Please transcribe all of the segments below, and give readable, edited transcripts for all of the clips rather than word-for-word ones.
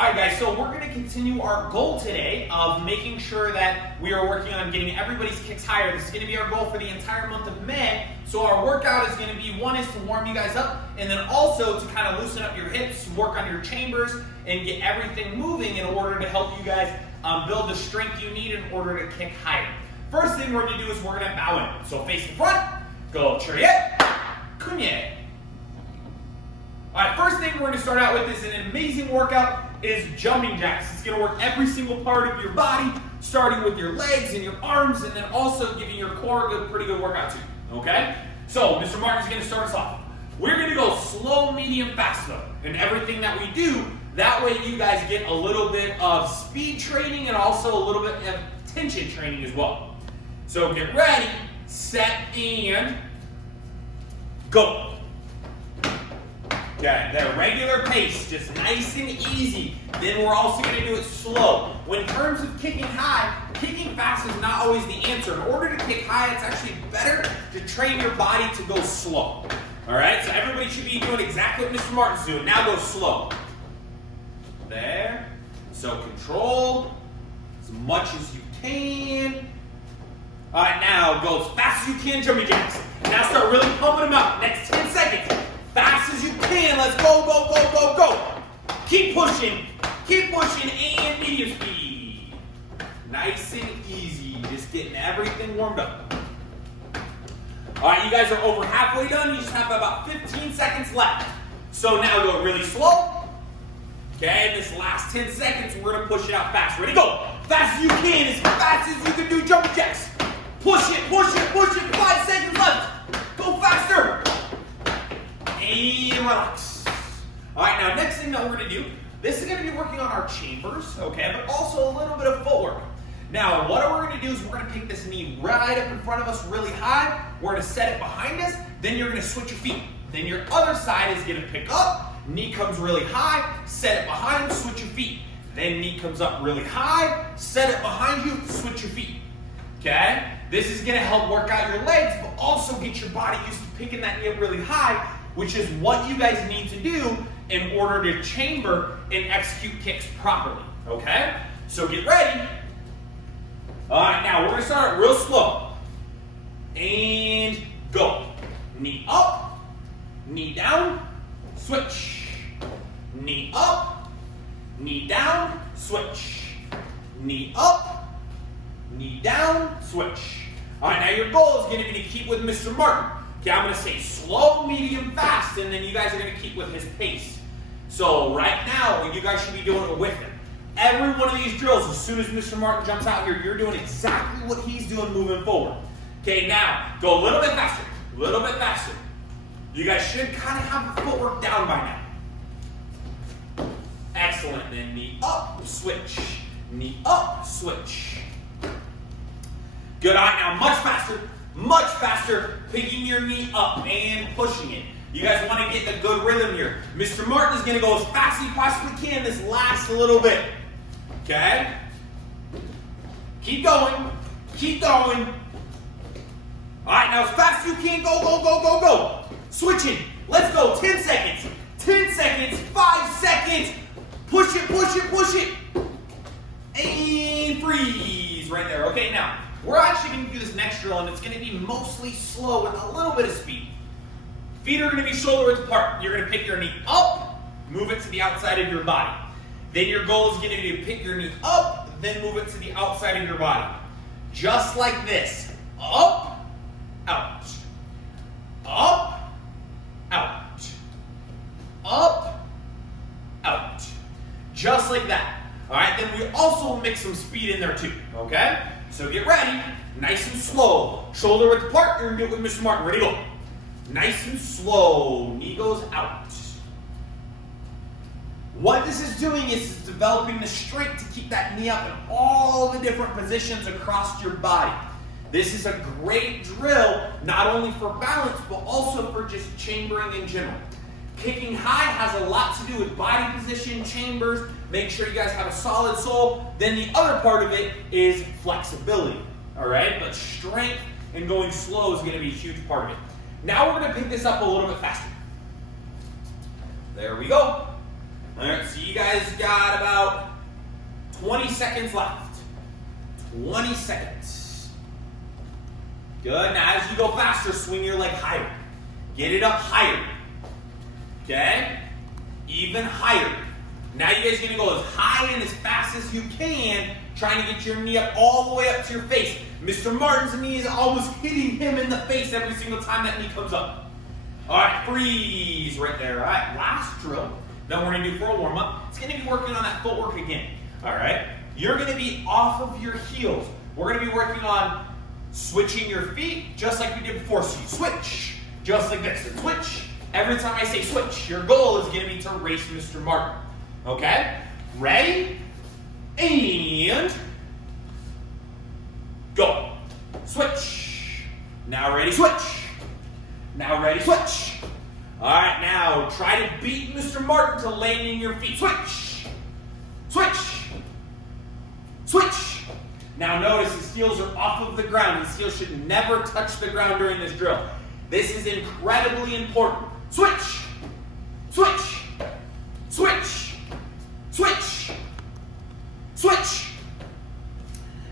All right, guys, so we're going to continue our goal today of making sure that we are working on getting everybody's kicks higher. This is going to be our goal for the entire month of May. So our workout is going to be, one is to warm you guys up, and then also to kind of loosen up your hips, work on your chambers, and get everything moving in order to help you guys build the strength you need in order to kick higher. First thing we're going to do is we're going to bow in. So face the front, go chariot, kunye. All right, first thing we're going to start out with is an amazing workout is jumping jacks. It's going to work every single part of your body, starting with your legs and your arms, and then also giving your core a pretty good workout too, okay? So Mr. Martin's going to start us off. We're going to go slow, medium, fast though, in everything that we do. That way you guys get a little bit of speed training and also a little bit of tension training as well. So get ready, set, and go. Okay, the regular pace, just nice and easy. Then we're also going to do it slow. When in terms of kicking high, kicking fast is not always the answer. In order to kick high, it's actually better to train your body to go slow. All right, so everybody should be doing exactly what Mr. Martin's doing. Now go slow. There. So control as much as you can. All right, now go as fast as you can, jumping jacks. Now start really pumping them up. Next 10 seconds. Fast as you can. Let's go, go, go, go, go. Keep pushing, and medium speed. Nice and easy. Just getting everything warmed up. All right, you guys are over halfway done. You just have about 15 seconds left. So now go really slow. Okay, this last 10 seconds, we're going to push it out fast. Ready, go. Fast as you can, as fast as you can do jumping jacks. Push it, 5 seconds left. Go faster. And relax. All right, now next thing that we're going to do, this is going to be working on our chambers, okay, but also a little bit of footwork. Now, what we're going to do is we're going to pick this knee right up in front of us really high. We're going to set it behind us. Then you're going to switch your feet. Then your other side is going to pick up. Knee comes really high. Set it behind, switch your feet. Then knee comes up really high. Set it behind you, switch your feet. Okay? This is going to help work out your legs, but also get your body used to picking that knee up really high, which is what you guys need to do in order to chamber and execute kicks properly, okay? So get ready. All right, now we're gonna start real slow. And go. Knee up, knee down, switch. Knee up, knee down, switch. Knee up, knee down, switch. All right, now your goal is gonna be to keep with Mr. Martin. Okay, I'm going to say slow, medium, fast, and then you guys are going to keep with his pace. So right now, you guys should be doing it with him. Every one of these drills, as soon as Mr. Martin jumps out here, you're doing exactly what he's doing moving forward. Okay, now, go a little bit faster, a little bit faster. You guys should kind of have the footwork down by now. Excellent, then knee up, switch. Knee up, switch. Good, all right, now much faster, picking your knee up and pushing it. You guys want to get a good rhythm here. Mr. Martin is going to go as fast as he possibly can this last little bit. Okay? Keep going. Keep going. All right, now as fast as you can, go, go, go, go, go. Switching. Let's go. 10 seconds. 10 seconds. 5 seconds. Push it, push it, push it. And freeze right there. Okay, now. We're actually going to do this next drill, and it's going to be mostly slow with a little bit of speed. Feet are going to be shoulder width apart. You're going to pick your knee up, move it to the outside of your body. Then your goal is going to be to pick your knee up, then move it to the outside of your body. Just like this. Up, out. Up, out. Up, out. Just like that. All right, then we also mix some speed in there too, okay? So get ready, nice and slow. Shoulder width apart, you're gonna do it with Mr. Martin. Ready, go. Nice and slow, knee goes out. What this is doing is developing the strength to keep that knee up in all the different positions across your body. This is a great drill, not only for balance, but also for just chambering in general. Kicking high has a lot to do with body position, chambers, make sure you guys have a solid sole. Then the other part of it is flexibility, all right? But strength and going slow is gonna be a huge part of it. Now we're gonna pick this up a little bit faster. There we go. All right, so you guys got about 20 seconds left. 20 seconds. Good. Now as you go faster, swing your leg higher. Get it up higher. Okay? Even higher. Now you guys are going to go as high and as fast as you can, trying to get your knee up all the way up to your face. Mr. Martin's knee is almost hitting him in the face every single time that knee comes up. All right, freeze right there. All right, last drill that we're going to do for a warm-up. It's going to be working on that footwork again. All right? You're going to be off of your heels. We're going to be working on switching your feet just like we did before. So you switch just like this and switch. Every time I say switch, your goal is going to be to race Mr. Martin. Okay? Ready? And go. Switch. Now ready, switch. Now ready, switch. All right, now try to beat Mr. Martin to landing your feet. Switch. Switch. Switch. Now notice his heels are off of the ground. His heels should never touch the ground during this drill. This is incredibly important. Switch. Switch. Switch. Switch. Switch.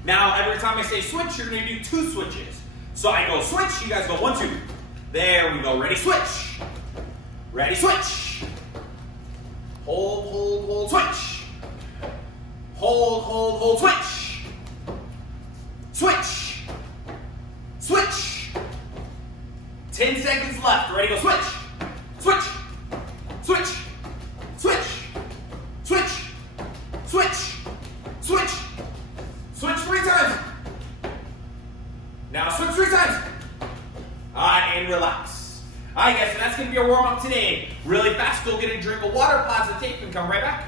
Now, every time I say switch, you're going to do 2 switches. So I go switch, you guys go 1, 2. There we go. Ready, switch. Ready, switch. Hold, hold, hold, switch. Hold, hold, hold, switch. Switch. Switch. 10 seconds left. Ready, go switch. Switch. Switch. Switch. Switch. Switch. Switch. Switch 3 times. Now switch 3 times. All right, and relax. All right, guys, so that's going to be our warm-up today. Really fast, go get a drink of water, pause the tape, and come right back.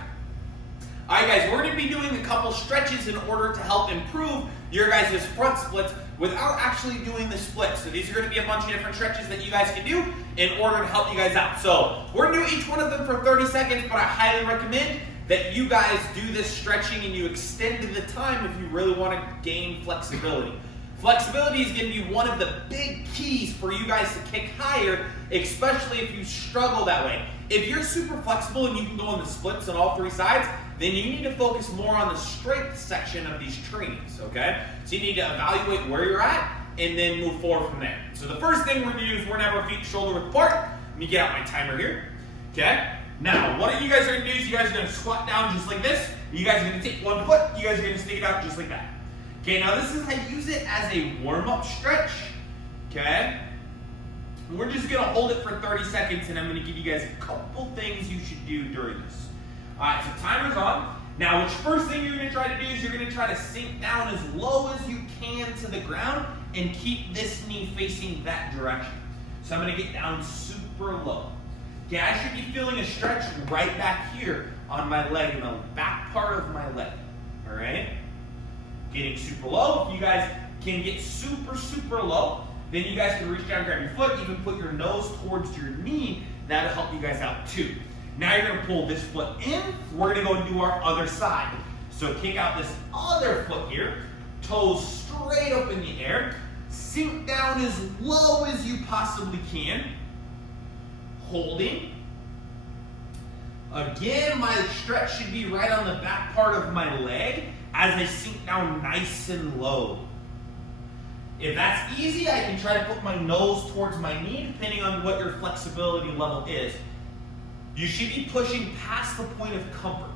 All right, guys, we're going to be doing a couple stretches in order to help improve your guys' front splits without actually doing the splits. So these are going to be a bunch of different stretches that you guys can do in order to help you guys out. So we're going to do each one of them for 30 seconds, but I highly recommend that you guys do this stretching and you extend the time if you really want to gain flexibility. Flexibility is going to be one of the big keys for you guys to kick higher, especially if you struggle that way. If you're super flexible and you can go on the splits on all 3 sides, then you need to focus more on the strength section of these trainings, okay? So you need to evaluate where you're at and then move forward from there. So the first thing we're going to do is we're going to have our feet shoulder width apart. Let me get out my timer here, okay? Now, what you guys are going to do is you guys are going to squat down just like this. You guys are going to take 1 foot. You guys are going to stick it out just like that. Okay, now this is how you use it as a warm-up stretch, okay? We're just going to hold it for 30 seconds, and I'm going to give you guys a couple things you should do during this. All right, so timer's on. Now, which first thing you're going to try to do is you're going to try to sink down as low as you can to the ground and keep this knee facing that direction. So I'm going to get down super low. Okay, I should be feeling a stretch right back here on my leg, in the back part of my leg, all right? Getting super low. If you guys can get super, super low, then you guys can reach down, grab your foot, even put your nose towards your knee. That'll help you guys out too. Now you're going to pull this foot in. We're going to go and do our other side. So kick out this other foot here. Toes straight up in the air. Sink down as low as you possibly can. Holding. Again, my stretch should be right on the back part of my leg as I sink down nice and low. If that's easy, I can try to put my nose towards my knee, depending on what your flexibility level is. You should be pushing past the point of comfort.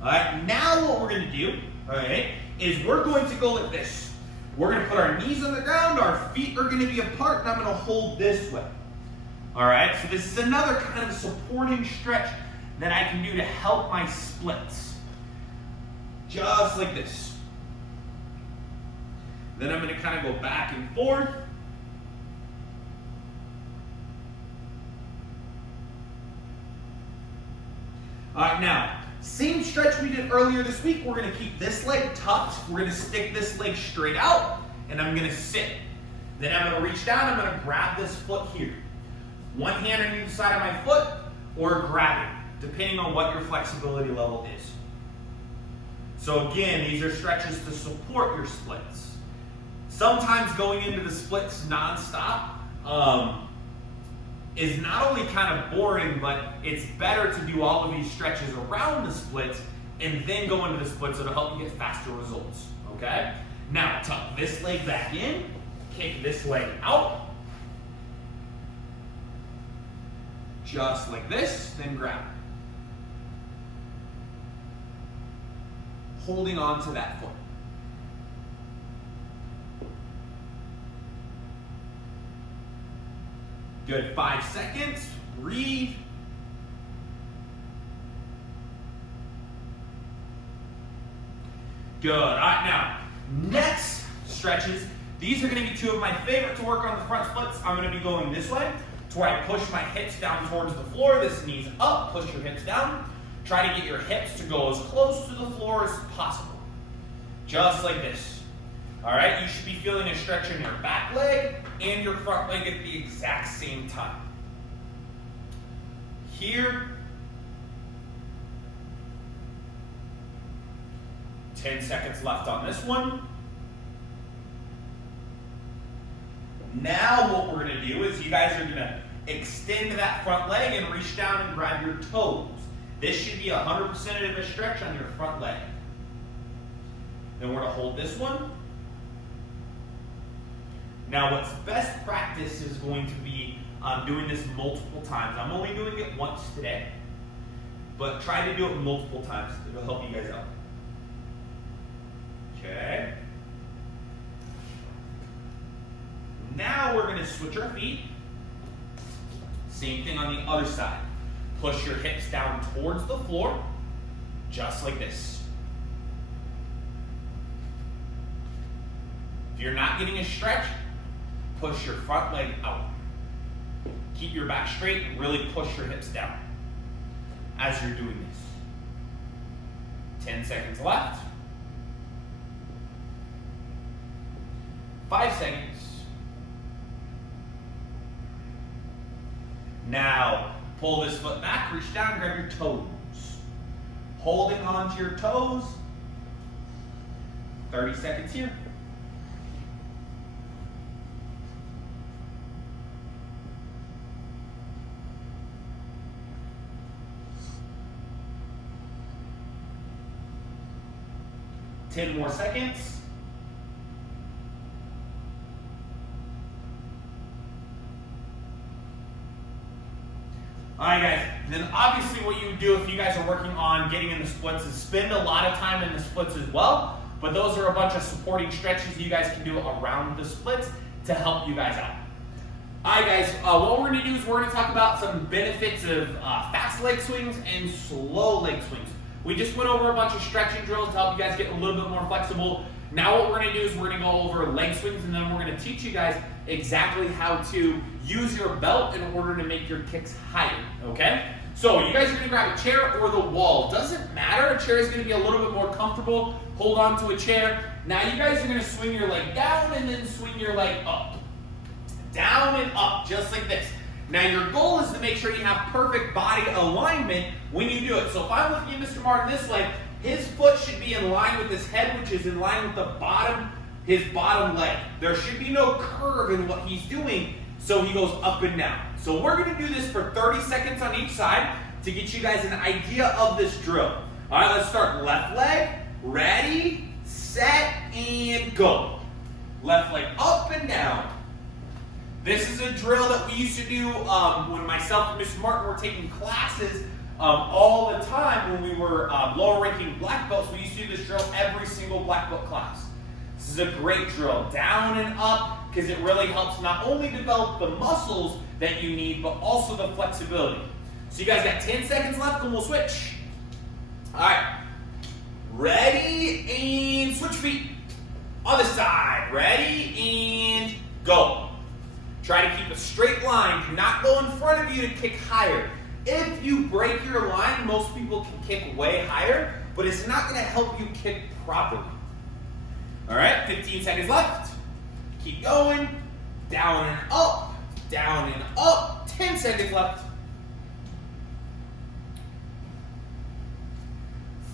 All right, now what we're going to do, all right, is we're going to go like this. We're going to put our knees on the ground, our feet are going to be apart, and I'm going to hold this way. All right, so this is another kind of supporting stretch that I can do to help my splits. Just like this. Then I'm going to kind of go back and forth. All right, now, same stretch we did earlier this week. We're going to keep this leg tucked. We're going to stick this leg straight out, and I'm going to sit. Then I'm going to reach down. I'm going to grab this foot here. One hand on either side of my foot, or grab it, depending on what your flexibility level is. So again, these are stretches to support your splits. Sometimes going into the splits nonstop is not only kind of boring, but it's better to do all of these stretches around the splits and then go into the splits. It'll help you get faster results, okay? Now, tuck this leg back in, kick this leg out, just like this, then grab it. Holding on to that foot. Good, 5 seconds, breathe. Good, all right, now, next stretches. These are gonna be two of my favorite to work on the front splits. I'm gonna be going this way, to where I push my hips down towards the floor, this knee's up, push your hips down. Try to get your hips to go as close to the floor as possible. Just like this. All right, you should be feeling a stretch in your back leg and your front leg at the exact same time. Here. 10 seconds left on this one. Now what we're gonna do is you guys are gonna extend that front leg and reach down and grab your toes. This should be 100% of a stretch on your front leg. Then we're gonna hold this one. Now what's best practice is going to be doing this multiple times. I'm only doing it once today, but try to do it multiple times. It'll help you guys out. Okay. Now we're gonna switch our feet. Same thing on the other side. Push your hips down towards the floor, just like this. If you're not getting a stretch, push your front leg out. Keep your back straight and really push your hips down as you're doing this. 10 seconds left. 5 seconds. Now, pull this foot back, reach down, grab your toes. Holding on to your toes. 30 seconds here. Ten more seconds. All right, guys, then obviously what you would do if you guys are working on getting in the splits is spend a lot of time in the splits as well, but those are a bunch of supporting stretches you guys can do around the splits to help you guys out. All right, guys, what we're gonna do is we're gonna talk about some benefits of fast leg swings and slow leg swings. We just went over a bunch of stretching drills to help you guys get a little bit more flexible. Now what we're gonna do is we're gonna go over leg swings, and then we're gonna teach you guys exactly how to use your belt in order to make your kicks higher, okay? So you guys are gonna grab a chair or the wall. Doesn't matter, a chair is gonna be a little bit more comfortable. Hold on to a chair. Now you guys are gonna swing your leg down and then swing your leg up. Down and up, just like this. Now your goal is to make sure you have perfect body alignment when you do it. So if I'm looking at Mr. Martin this way, his foot should be in line with his head, which is in line with the bottom, his bottom leg. There should be no curve in what he's doing, so he goes up and down. So we're gonna do this for 30 seconds on each side to get you guys an idea of this drill. All right, let's start left leg. Ready, set, and go. Left leg up and down. This is a drill that we used to do when myself and Mr. Martin were taking classes all the time when we were lower ranking black belts. We used to do this drill every single black belt class. This is a great drill, down and up, because it really helps not only develop the muscles that you need, but also the flexibility. So you guys got 10 seconds left and we'll switch. All right, ready, and switch feet. Other side, ready, and go. Try to keep a straight line. Do not go in front of you to kick higher. If you break your line, most people can kick way higher, but it's not gonna help you kick properly. All right, 15 seconds left. Keep going. Down and up, down and up. 10 seconds left.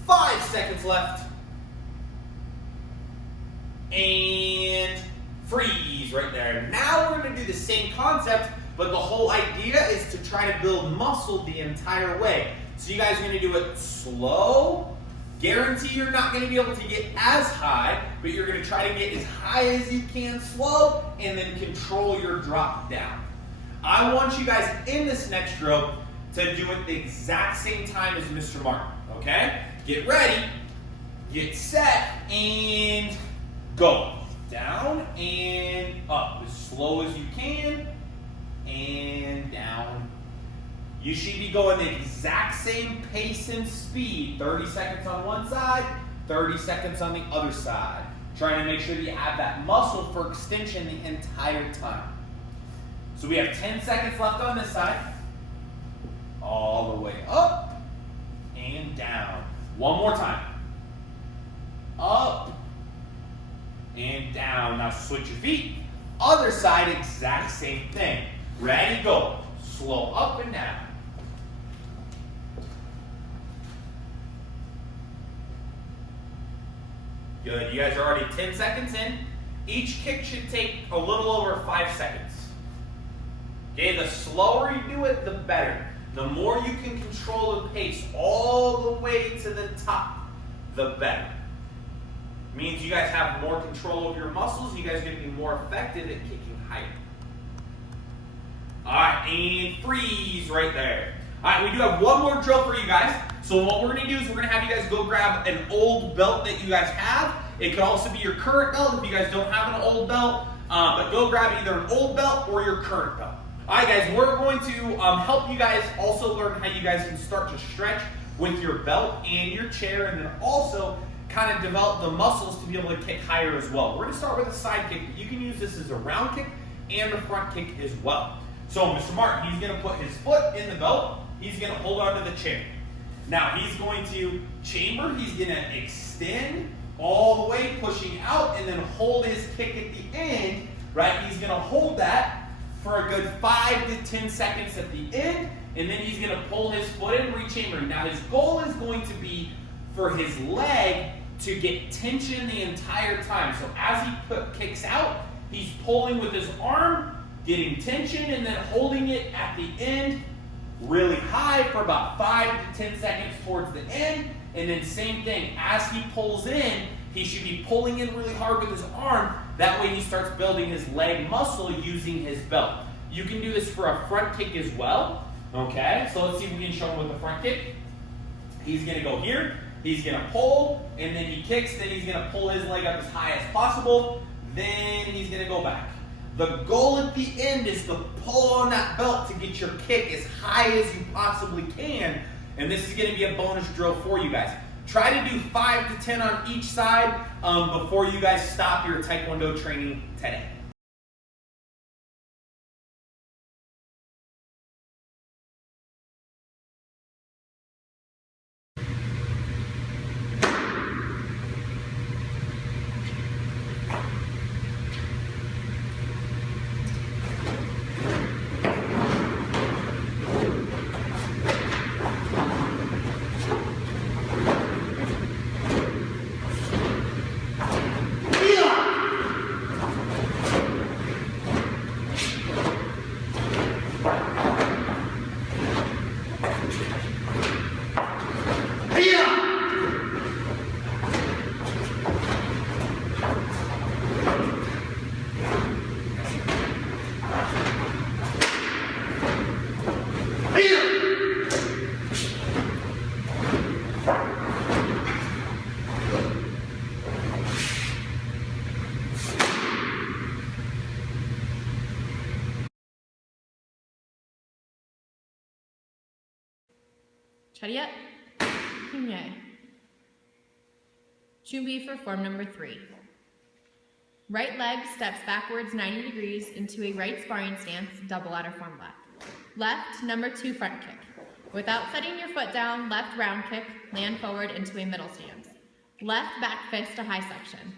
5 seconds left. And freeze right there. Now we're gonna do the same concept, But the whole idea is to try to build muscle the entire way. So you guys are going to do it slow. Guarantee you're not going to be able to get as high, but you're going to try to get as high as you can slow, and then control your drop down. I want you guys in this next drill to do it the exact same time as Mr. Martin, okay? Get ready, get set, and go. Down and up as slow as you can, and down. You should be going the exact same pace and speed. 30 seconds on one side, 30 seconds on the other side. Trying to make sure that you have that muscle for extension the entire time. So we have 10 seconds left on this side. All the way up and down. One more time. Up and down. Now switch your feet. Other side, exact same thing. Ready, go. Slow up and down. Good. You guys are already 10 seconds in. Each kick should take a little over 5 seconds. Okay, the slower you do it, the better. The more you can control the pace all the way to the top, the better. Means you guys have more control over your muscles. You guys are going to be more effective at kicking higher. All right, and freeze right there. All right, we do have one more drill for you guys. So what we're going to do is we're going to have you guys go grab an old belt that you guys have. It could also be your current belt if you guys don't have an old belt. But go grab either an old belt or your current belt. All right, guys, we're going to help you guys also learn how you guys can start to stretch with your belt and your chair, and then also kind of develop the muscles to be able to kick higher as well. We're going to start with a side kick, but you can use this as a round kick and a front kick as well. So Mr. Martin, he's going to put his foot in the belt. He's going to hold onto the chair. Now he's going to chamber. He's going to extend all the way, pushing out, and then hold his kick at the end, right? He's going to hold that for a good 5 to 10 seconds at the end, and then he's going to pull his foot in, re-chambering. Now his goal is going to be for his leg to get tension the entire time. So as he kicks out, he's pulling with his arm, getting tension, and then holding it at the end really high for about 5 to 10 seconds towards the end. And then same thing, as he pulls in, he should be pulling in really hard with his arm. That way he starts building his leg muscle using his belt. You can do this for a front kick as well. Okay, so let's see if we can show him with the front kick. He's going to go here. He's going to pull, and then he kicks. Then he's going to pull his leg up as high as possible. Then he's going to go back. The goal at the end is to pull on that belt to get your kick as high as you possibly can. And this is going to be a bonus drill for you guys. Try to do 5 to 10 on each side before you guys stop your Taekwondo training today. Chariot, Pune. Chumbi for form number 3. Right leg steps backwards 90 degrees into a right sparring stance, double ladder form left. Left, number 2 front kick. Without setting your foot down, left round kick, land forward into a middle stance. Left back fist to high section.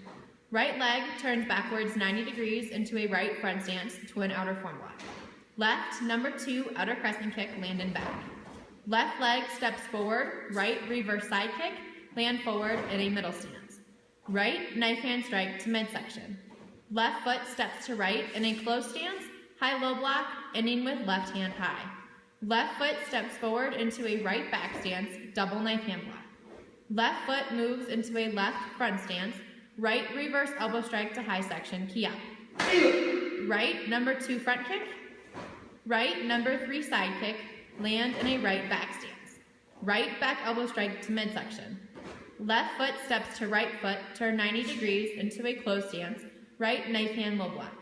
Right leg turns backwards 90 degrees into a right front stance to an outer form left. Left, number 2 outer crescent kick, land and back. Left leg steps forward, right reverse side kick, land forward in a middle stance. Right knife hand strike to midsection. Left foot steps to right in a closed stance, high-low block, ending with left hand high. Left foot steps forward into a right back stance, double knife hand block. Left foot moves into a left front stance, right reverse elbow strike to high section, key up. Right, number 2 front kick. Right, number 3 side kick, land in a right back stance. Right back elbow strike to midsection. Left foot steps to right foot, turn 90 degrees into a closed stance, right knife hand low block.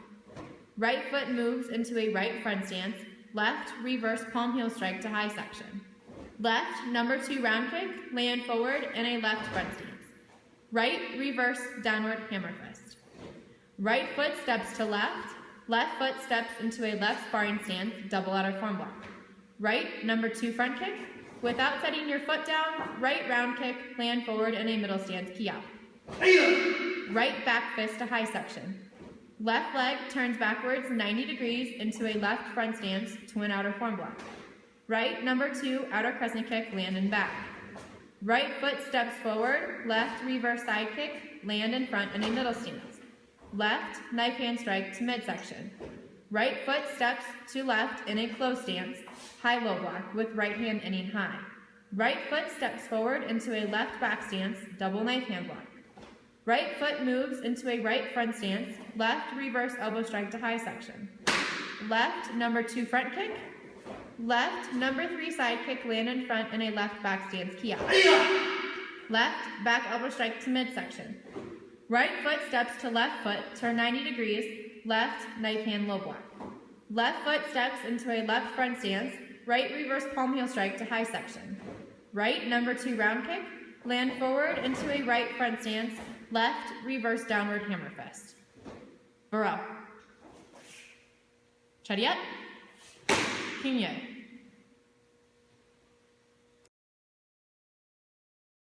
Right foot moves into a right front stance, left reverse palm heel strike to high section. Left, number 2 round kick, land forward in a left front stance. Right reverse downward hammer fist. Right foot steps to left, left foot steps into a left sparring stance, double outer form block. Right, number 2 front kick. Without setting your foot down, right round kick, land forward in a middle stance, key out. Right back fist to high section. Left leg turns backwards 90 degrees into a left front stance to an outer form block. Right, number 2 outer crescent kick, land and back. Right foot steps forward, left reverse side kick, land in front in a middle stance. Left knife hand strike to midsection. Right foot steps to left in a closed stance, high-low block with right hand ending high. Right foot steps forward into a left back stance, double knife hand block. Right foot moves into a right front stance, left reverse elbow strike to high section. Left, number 2 front kick. Left, number 3 side kick, land in front in a left back stance, key out. Left, back elbow strike to midsection. Right foot steps to left foot, turn 90 degrees, left knife hand low block. Left foot steps into a left front stance, right reverse palm heel strike to high section. Right, number 2 round kick, land forward into a right front stance, left reverse downward hammer fist. Burrow. Chariot. Kinye.